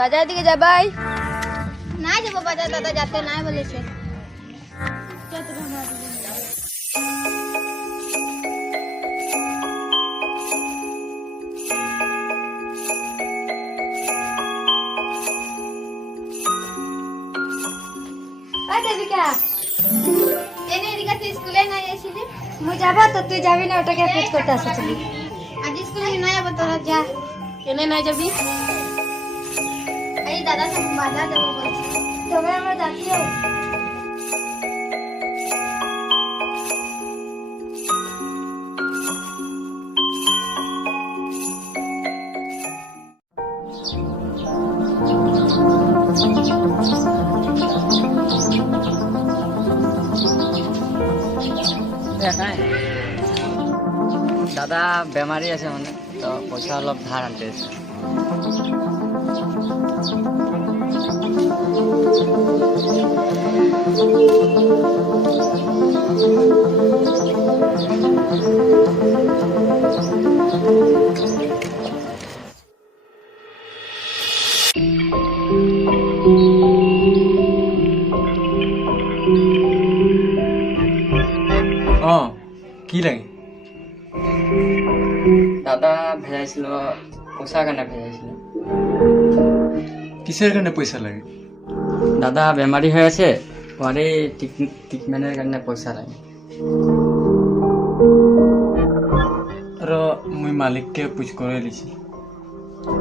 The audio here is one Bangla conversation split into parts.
বাজার দিকে যাবাই? নাই যাবো বাজার, দাদা যাতে নাই বলেছে। দেবিকা এনে এদিকে তুই স্কুলে নাই যাইছিলি? মুই যাব তো তুই যাবি না? ওটাকে পেট করতে আসছিলি। আজ স্কুলে না যাব, তোরা যা। কেনে নাই যাবি? এই দাদা সব বাজার যাব বলছে। তবে আমরা যাচ্ছিও। দাদা বেমারি আছে মানে, তো পয়সা অলপ ধার আনতে আছে। কি লাগে? দাদা ভেজাইছিল, পয়সা কেনে ভেজাইছিল। কিসের কারণে পয়সা লাগে? দাদা বেমারি হয়ে আছে, পরে ট্রিটমেন্টের কারণে পয়সা লাগে। আর মুই মালিককে পুছ করে লিছি।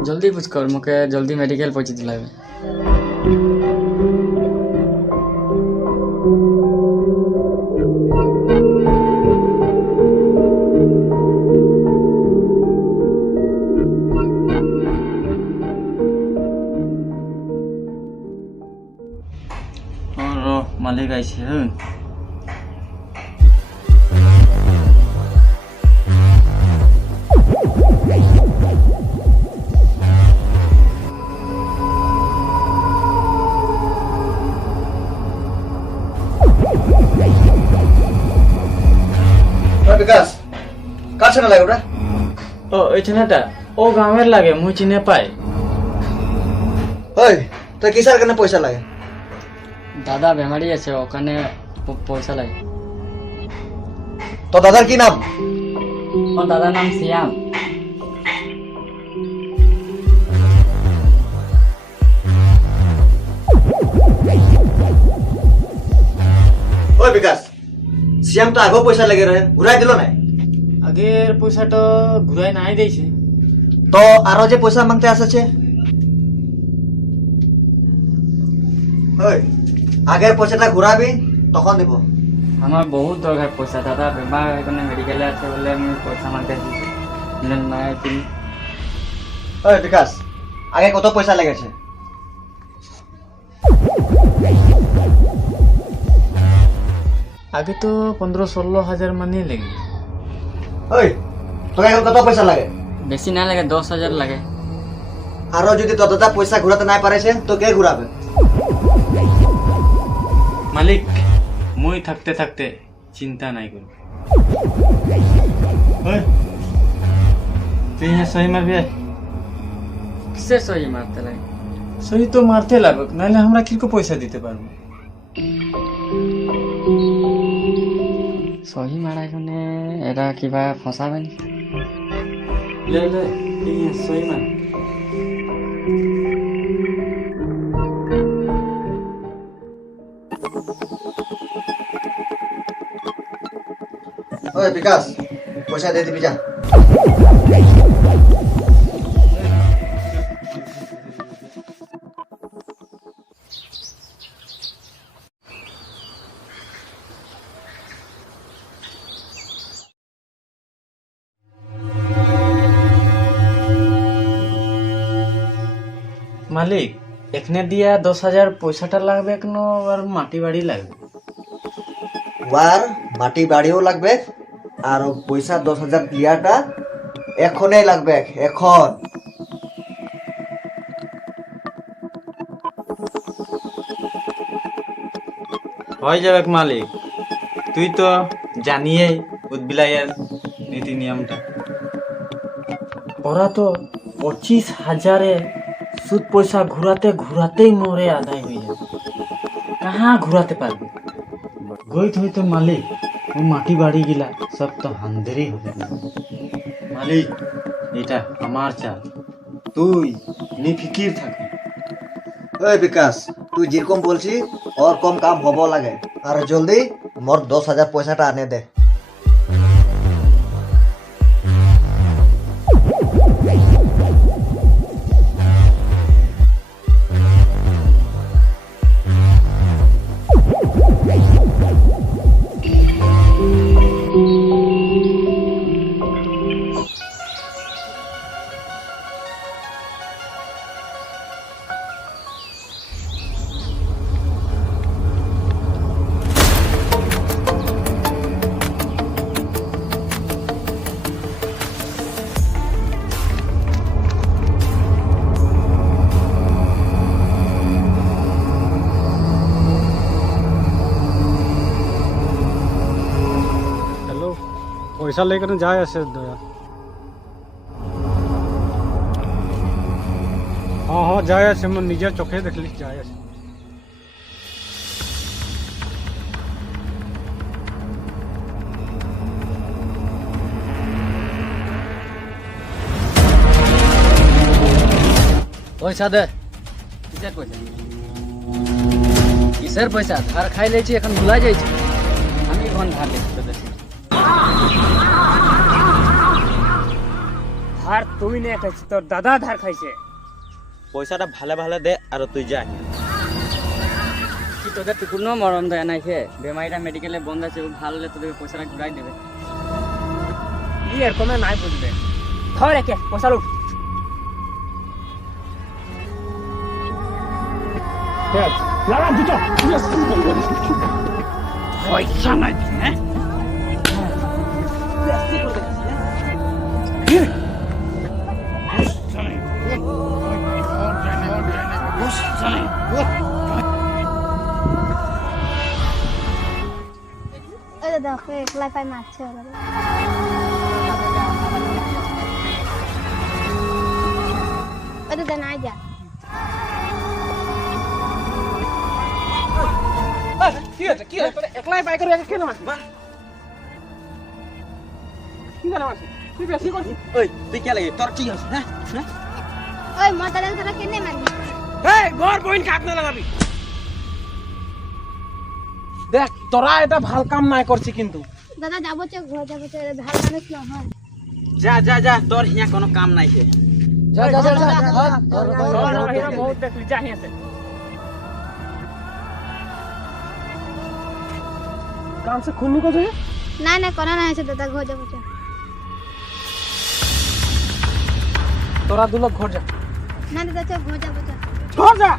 জলদি পুছ কর, মুকে জলদি মেডিকেল পৌঁছে দিলাবে। মালিক আইছে। বিকাশ কার ছেলে লাগে ওটা? ও ওই ছেলেটা ও গ্রামের লাগে, মুই চিনে পাই। ওই তোর কিসের কারণে পয়সা লাগে? দাদা বেমারি আছে, ওখানে পয়সা লাগে। তোর দাদার কি নাম? ওর দাদার নাম শ্যাম। ওই বিকাশ, শ্যাম তো আগেও পয়সা লেগে রহে, ঘুরাই দিল নাই? আগের পয়সাটা ঘুরাই নাই দিয়েছে। তো আরো যে পয়সা মাংতে আসছে, ওই আগের পয়সাটা ঘুরাবি তখন দিব। আমার বহুত দরকার পয়সা, দাদা বেমার এখানে মেডিকেলে আছে বলে আমি পয়সা মানতে দিচ্ছি। নাই তুমি। ওই বিকাশ, আগে কত পয়সা লেগেছে? আগে তো 15-16 হাজার মানে লেগে। ওই তোকে এখন কত পয়সা লাগে? বেশি না লাগে, 10,000 লাগে। আরো যদি তোর দাদা পয়সা ঘুরাতে না পারেছে তো কে ঘুরাবে? মালিক মুই থাকতে থাকতে চিন্তা নাই করি। তুই হ্যাঁ সহি মারবি? কিসের সহি মারতে লাগে? সহি তো মারতে লাগবে, নাহলে আমরা কিরকম পয়সা দিতে পারবো? সহি মারা এখানে এরা কিবা ফসাবে নি? লে লে তুই সহি মার। ওই বিকাশ, পয়সা দিয়ে দিবি যা। মালিক এখানে দিয়া 10,000 পয়সাটা লাগবে, এখনো আর মাটি বাড়ি লাগবে। ওয়ার মাটি বাড়িও লাগবে, আর পয়সা 10,000 লিয়াটা এখনই লাগবে, এখন। হয়ে যাবে মালিক, তুই তো জানিয়ে উদ্বিলাইয়ের নীতি নিয়মটা। ওরা তো 25,000 সুদ পয়সা ঘুরাতে ঘুরাতেই মোরে আদায় হয়ে যাবে, কাহা ঘুরাতে পারবে। গইত হইতো মালিক, ও মাটি বাড়ি গিলা সব তো হান্দেরই হবে। মালিক, এটা আমার চাল, তুই নিফিকির থাকবি। ওই বিকাশ, তুই যেরকম বলছি ওর কম কাম হব লাগে, আর জলদি মোর 10,000 পয়সাটা আনে দে। हेलो पैसा लेकर जाए ऐसे दया। हाँ हाँ जाए ऐसे मैं निजे चोखे देख ली जाए ऐसे। পয়সা দে। কিসের পয়সা? কিসের পয়সা? ধার খাই লেছি, এখন ভুলা যাইছি। আমি এখন ধার লেছি তোদের থেকে। ধার তুই নে খাইছিস, তোর দাদা ধার খাইছে। পয়সাটা ভালো ভালো দে আর তুই যা। কি তোদের তো কোনো মরম দয়া নাই খে? বেমারিটা মেডিকেলে বন্ধ আছে, ও ভালো হলে তোদেরকে পয়সাটা ঘুরাই দেবে। ই এরকমে নাই বুঝবে। ধর একে পয়সা লুট। লাগা দুটো পয়সা নাই, হ্যাঁ ওই দেখো একলা পাই মারছে ওরা। ওই তো নাই যা। কি হচ্ছে কি হচ্ছে? একলাই পাই করে কেন মারছিস? কি জানা মারছিস? তুই বেশি করছিস। ওই তুই কে লাগে? তোর কি হচ্ছে? হ্যাঁ হ্যাঁ, ওই মাতালে তোরা কেনে মারবি? এই ঘর বইন কাট না লাগাবি। দেখ তোরা এটা ভাল কাম নাই করছি কিন্তু। দাদা যাবো চো ঘর যাবো চো, ভালো মানুষ না হয়। যা যা যা, তোর হিয়া কোনো কাম নাই হে। যা যা যা যা বহুত দেখলি যা হিয়াতে। কাম সে খুনি को જોઈએ? না না কোনা না আছে দাদা ঘর যাবো চো। তোরা দুলো ঘর যা। না দাদা চো ঘর যাবো চো। ঘর যা।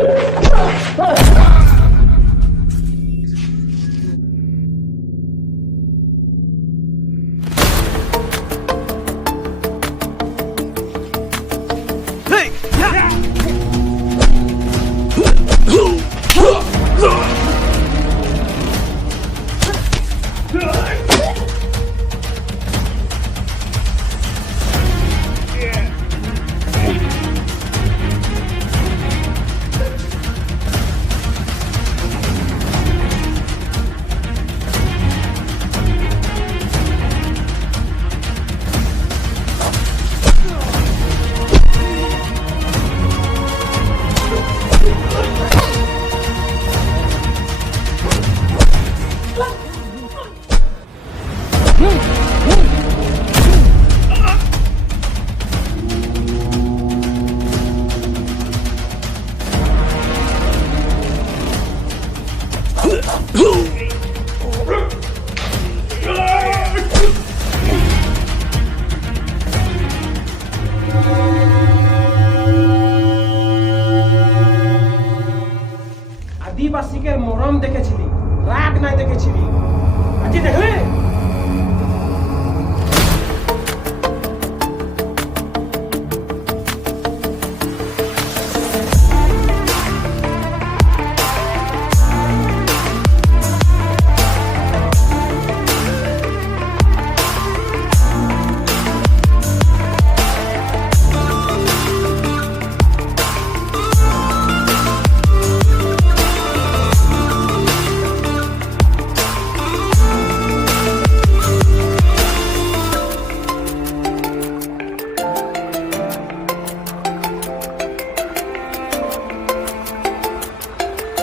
রে